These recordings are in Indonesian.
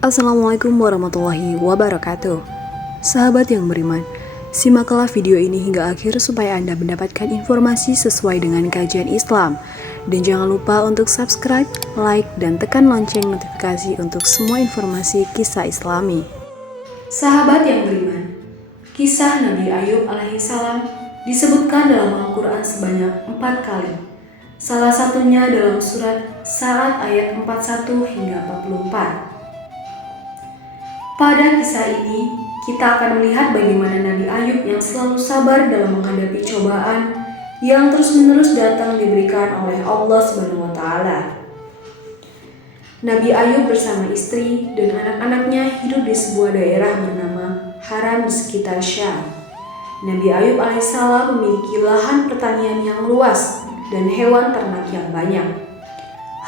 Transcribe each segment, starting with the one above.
Assalamualaikum warahmatullahi wabarakatuh. Sahabat yang beriman, simaklah video ini hingga akhir supaya Anda mendapatkan informasi sesuai dengan kajian Islam. Dan jangan lupa untuk subscribe, like, dan tekan lonceng notifikasi untuk semua informasi kisah Islami. Sahabat yang beriman, kisah Nabi Ayub alaihissalam disebutkan dalam Al-Quran sebanyak 4 kali. Salah satunya dalam surat Sa'ad ayat 41 hingga 44. Pada kisah ini, kita akan melihat bagaimana Nabi Ayub yang selalu sabar dalam menghadapi cobaan yang terus-menerus datang diberikan oleh Allah SWT. Nabi Ayub bersama istri dan anak-anaknya hidup di sebuah daerah bernama Haran di sekitar Syam. Nabi Ayub alaihissalam memiliki lahan pertanian yang luas dan hewan ternak yang banyak.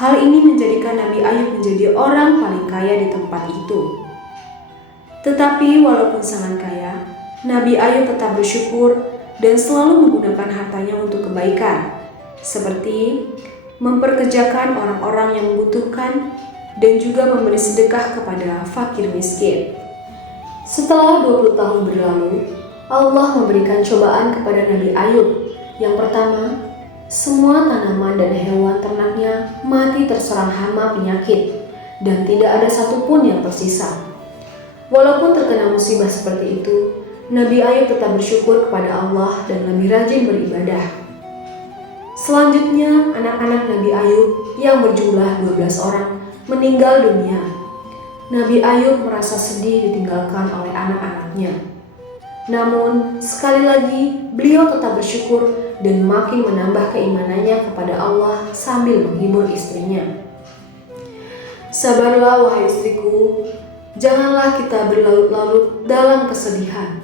Hal ini menjadikan Nabi Ayub menjadi orang paling kaya di tempat itu. Tetapi walaupun sangat kaya, Nabi Ayub tetap bersyukur dan selalu menggunakan hartanya untuk kebaikan, seperti memperkerjakan orang-orang yang membutuhkan dan juga memberi sedekah kepada fakir miskin. Setelah 20 tahun berlalu, Allah memberikan cobaan kepada Nabi Ayub. Yang pertama, semua tanaman dan hewan ternaknya mati terserang hama penyakit dan tidak ada satupun yang tersisa. Walaupun terkena musibah seperti itu, Nabi Ayub tetap bersyukur kepada Allah dan lebih rajin beribadah. Selanjutnya, anak-anak Nabi Ayub yang berjumlah 12 orang meninggal dunia. Nabi Ayub merasa sedih ditinggalkan oleh anak-anaknya. Namun, sekali lagi, beliau tetap bersyukur dan makin menambah keimanannya kepada Allah sambil menghibur istrinya. Sabarlah wahai istriku, janganlah kita berlarut-larut dalam kesedihan.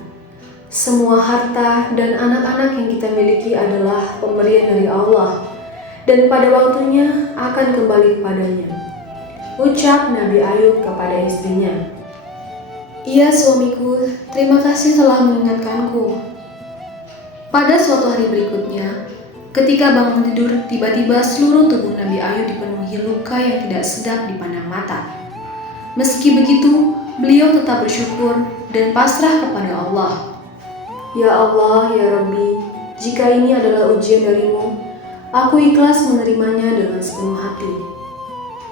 Semua harta dan anak-anak yang kita miliki adalah pemberian dari Allah, dan pada waktunya akan kembali kepadanya. Ucap Nabi Ayub kepada istrinya, "Iya suamiku, terima kasih telah mengingatkanku." Pada suatu hari berikutnya, ketika bangun tidur, tiba-tiba seluruh tubuh Nabi Ayub dipenuhi luka yang tidak sedap dipandang mata. Meski begitu, beliau tetap bersyukur dan pasrah kepada Allah. Ya Allah, ya Rabbi, jika ini adalah ujian darimu, aku ikhlas menerimanya dengan sepenuh hati.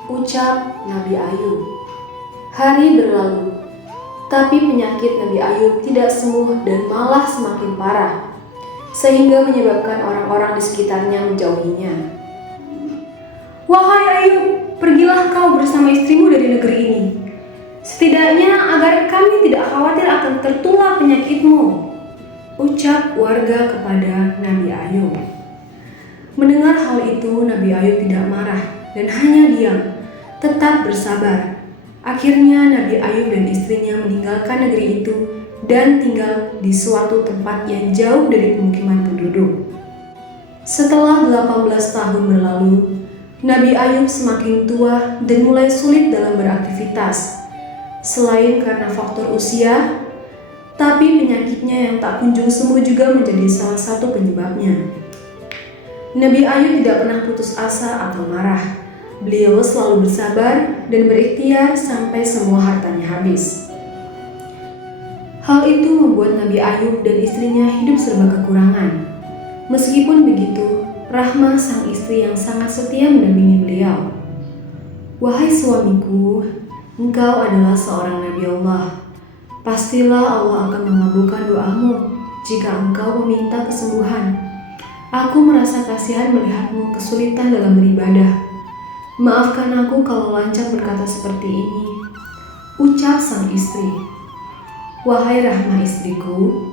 Ucap Nabi Ayub. Hari berlalu, tapi penyakit Nabi Ayub tidak sembuh dan malah semakin parah, sehingga menyebabkan orang-orang di sekitarnya menjauhinya. "Wahai Ayub, pergilah kau bersama istrimu dari negeri ini, setidaknya agar kami tidak khawatir akan tertular penyakitmu," ucap warga kepada Nabi Ayub. Mendengar hal itu, Nabi Ayub tidak marah dan hanya diam, tetap bersabar. Akhirnya Nabi Ayub dan istrinya meninggalkan negeri itu dan tinggal di suatu tempat yang jauh dari pemukiman penduduk. Setelah 18 tahun berlalu, Nabi Ayub semakin tua dan mulai sulit dalam beraktivitas. Selain karena faktor usia, tapi penyakitnya yang tak kunjung sembuh juga menjadi salah satu penyebabnya. Nabi Ayub tidak pernah putus asa atau marah. Beliau selalu bersabar dan berikhtiar sampai semua hartanya habis. Hal itu membuat Nabi Ayub dan istrinya hidup serba kekurangan. Meskipun begitu, Rahmah sang istri yang sangat setia mendampingi beliau. "Wahai suamiku, engkau adalah seorang Nabi Allah. Pastilah Allah akan mengabulkan doamu jika engkau meminta kesembuhan. Aku merasa kasihan melihatmu kesulitan dalam beribadah. Maafkan aku kalau lancang berkata seperti ini," ucap sang istri. "Wahai Rahmah istriku,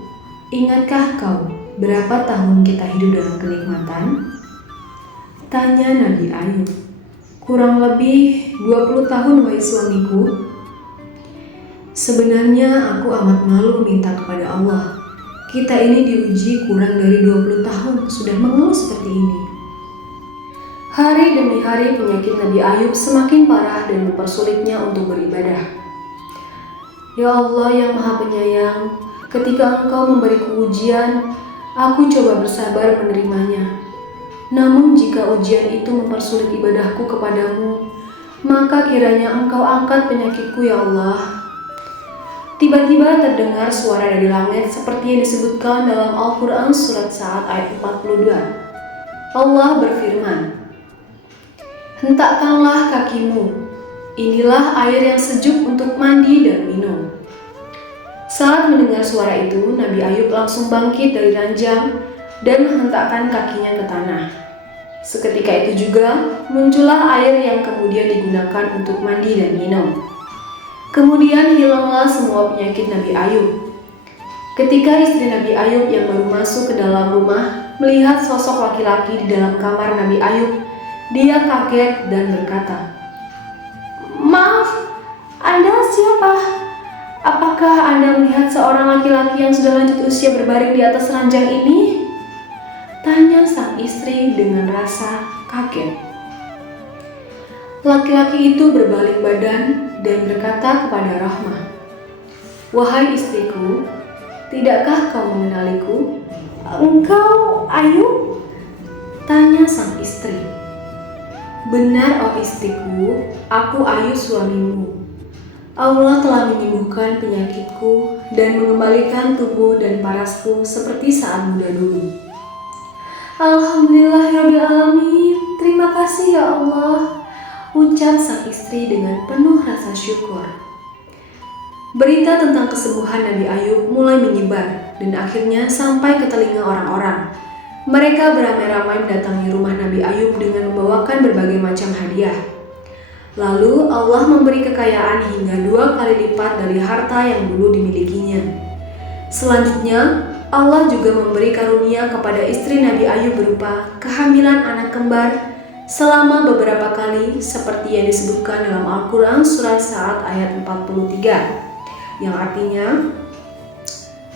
ingatkah kau berapa tahun kita hidup dalam kenikmatan?" tanya Nabi Ayub. "Kurang lebih 20 tahun wahai suamiku." "Sebenarnya aku amat malu meminta kepada Allah. Kita ini diuji kurang dari 20 tahun sudah mengeluh seperti ini." Hari demi hari penyakit Nabi Ayub semakin parah dan mempersulitnya untuk beribadah. "Ya Allah yang Maha Penyayang, ketika Engkau memberiku ujian, aku coba bersabar menerimanya. Namun jika ujian itu mempersulit ibadahku kepadamu, maka kiranya Engkau angkat penyakitku ya Allah. Tiba-tiba terdengar suara dari langit seperti yang disebutkan dalam Al-Quran surat Sa'ad ayat 42. Allah berfirman, "Hentakkanlah kakimu, inilah air yang sejuk untuk mandi dan minum." Saat mendengar suara itu, Nabi Ayub langsung bangkit dari ranjang dan menghentakkan kakinya ke tanah. Seketika itu juga muncullah air yang kemudian digunakan untuk mandi dan minum. Kemudian hilanglah semua penyakit Nabi Ayub. Ketika istri Nabi Ayub yang baru masuk ke dalam rumah melihat sosok laki-laki di dalam kamar Nabi Ayub, dia kaget dan berkata, "Maaf, Anda siapa? Apakah Anda melihat seorang laki-laki yang sudah lanjut usia berbaring di atas ranjang ini?" Tanya sang istri dengan rasa kaget. Laki-laki itu berbalik badan dan berkata kepada Rahmah, "Wahai istriku, tidakkah kau mengenaliku?" "Engkau Ayub?" tanya sang istri. "Benar, oh istriku, aku Ayub suamimu. Allah telah menyembuhkan penyakitku dan mengembalikan tubuh dan parasku seperti saat muda dulu." "Alhamdulillahirrabbilalamin, terima kasih ya Allah," ucap sang istri dengan penuh rasa syukur. Berita tentang kesembuhan Nabi Ayub mulai menyebar dan akhirnya sampai ke telinga orang-orang. Mereka beramai-ramai mendatangi rumah Nabi Ayub dengan membawakan berbagai macam hadiah. Lalu Allah memberi kekayaan hingga 2 kali lipat dari harta yang dulu dimilikinya. Selanjutnya, Allah juga memberi karunia kepada istri Nabi Ayub berupa kehamilan anak kembar selama beberapa kali seperti yang disebutkan dalam Al-Quran surat Sa'ad ayat 43, yang artinya,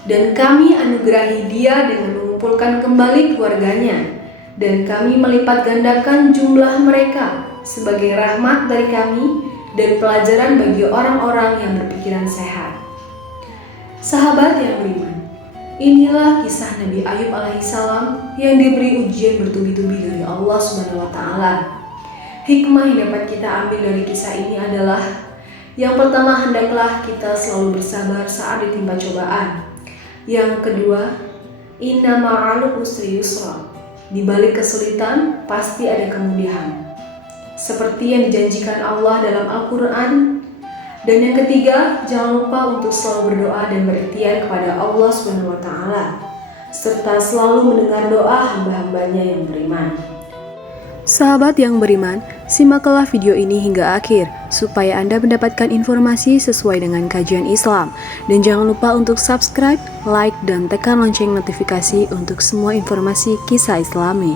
"Dan kami anugerahi dia dengan mengumpulkan kembali keluarganya, dan kami melipat gandakan jumlah mereka sebagai rahmat dari kami dan pelajaran bagi orang-orang yang berpikiran sehat." Sahabat yang beriman, inilah kisah Nabi Ayub alaihissalam yang diberi ujian bertubi-tubi dari Allah Subhanahu wa Ta'ala. Hikmah yang dapat kita ambil dari kisah ini adalah, yang pertama, hendaklah kita selalu bersabar saat ditimpa cobaan. Yang kedua, inna ma'al usri yusra, di balik kesulitan pasti ada kemudahan, seperti yang dijanjikan Allah dalam Al-Quran. Dan yang ketiga, jangan lupa untuk selalu berdoa dan berikhtiar kepada Allah Subhanahu wa Ta'ala, serta selalu mendengar doa hamba-hambanya yang beriman. Sahabat yang beriman, simaklah video ini hingga akhir supaya Anda mendapatkan informasi sesuai dengan kajian Islam. Dan jangan lupa untuk subscribe, like, dan tekan lonceng notifikasi untuk semua informasi kisah Islami.